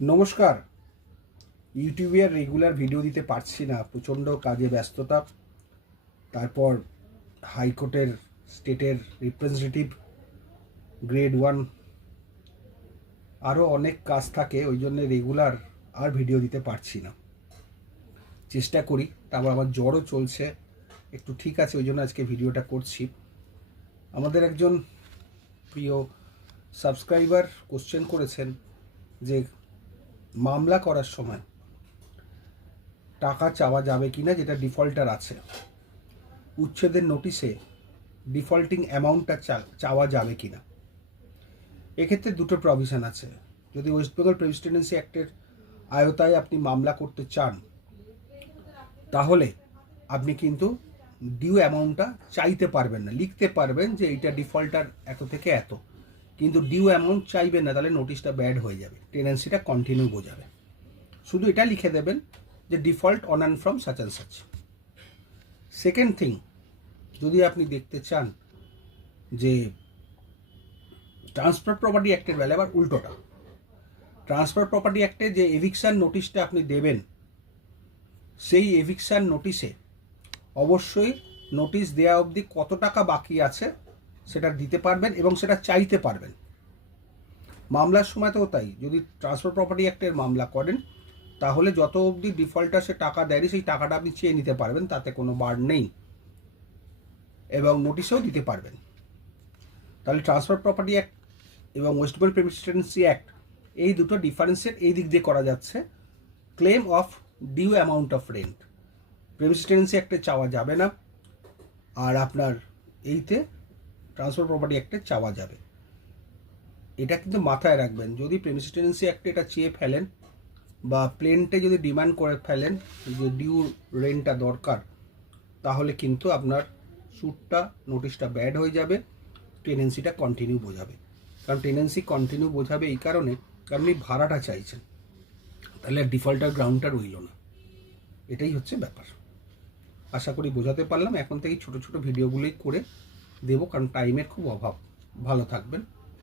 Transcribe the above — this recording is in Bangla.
নমস্কার। ইউটিউবে আর রেগুলার ভিডিও দিতে পারছি না, প্রচণ্ড কাজে ব্যস্ততা। তারপর হাইকোর্টের স্টেটের রিপ্রেজেন্টেটিভ গ্রেড 1 আরও অনেক কাজ থাকে, ওই জন্য রেগুলার আর ভিডিও দিতে পারছি না। চেষ্টা করি, তারপর আমার জ্বরও চলছে, একটু ঠিক আছে, ওই জন্য আজকে ভিডিওটা করছি। আমাদের একজন প্রিয় সাবস্ক্রাইবার কোশ্চেন করেছেন যে মামলা করার সময় টাকা চাওয়া যাবে কিনা, যেটা ডিফল্টার আছে উচ্ছেদের নোটিশে ডিফল্টিং অ্যামাউন্টটা চাওয়া যাবে কিনা। এক্ষেত্রে দুটো প্রভিশন আছে। যদি ওয়েস্ট বেঙ্গল প্রেসিডেন্সি অ্যাক্টের আয়তায় আপনি মামলা করতে চান, তাহলে আপনি কিন্তু ডিউ অ্যামাউন্টটা চাইতে পারবেন না। লিখতে পারবেন যে এইটা ডিফল্টার এত থেকে এত, কিন্তু ডিউ অ্যামাউন্ট চাইবেন না, তাহলে নোটিশটা ব্যাড হয়ে যাবে, টেনেন্সিটা কন্টিনিউ বোঝাবে। শুধু এটা লিখে দেবেন যে default on and from such and such. Second thing, যদি আপনি দেখতে চান যে ট্রান্সফার প্রপার্টি অ্যাক্টের বেলা আবার উল্টোটা, ট্রান্সফার প্রপার্টি অ্যাক্টে যে এভিকশন নোটিশটা আপনি দেবেন, সেই এভিকশন নোটিশে অবশ্যই নোটিশ দেওয়া অবধি কত টাকা বাকি আছে সেটা দিতে পারবেন এবং সেটা চাইতে পারবেন। মামলার সময় তো তাই, যদি ট্রান্সফার প্রপার্টি অ্যাক্টের মামলা করেন, তাহলে যত অবধি ডিফল্টার সে টাকা দেয়নি, সেই টাকাটা আপনি চেয়ে নিতে পারবেন, তাতে কোনো বার নেই, এবং নোটিশও দিতে পারবেন। তাহলে ট্রান্সফার প্রপার্টি অ্যাক্ট এবং ওয়েস্ট বেঙ্গল প্রেসিডেন্সি অ্যাক্ট, এই দুটো ডিফারেন্সের এই দিক দিয়ে করা যাচ্ছে। Claim of due amount of rent presidency অ্যাক্টে চাওয়া যাবে না, আর আপনার এইতে ট্রান্সফার প্রপার্টি অ্যাক্টে চাওয়া যাবে। এটা কিন্তু মাথায় রাখবেন। যদি প্রেসিডেন্সি অ্যাক্টে এটা চেয়ে ফেলেন বা প্লেনটে যদি ডিমান্ড করে ফেলেন যে ডিউ রেন্টটা দরকার, তাহলে কিন্তু আপনার স্যুটটা নোটিশটা ব্যাড হয়ে যাবে, টেনেন্সিটা কন্টিনিউ বোঝাবে। কারণ টেনেন্সি কন্টিনিউ বোঝাবে এই কারণে, কারণ আপনি ভাড়াটা চাইছেন, তাহলে ডিফল্টার গ্রাউন্ডটা রইল না। এটাই হচ্ছে ব্যাপার। আশা করি বোঝাতে পারলাম। এখন থেকে ছোটো ছোটো ভিডিওগুলোই করে দেবো, কারণ টাইমের খুব অভাব। ভালো থাকবেন।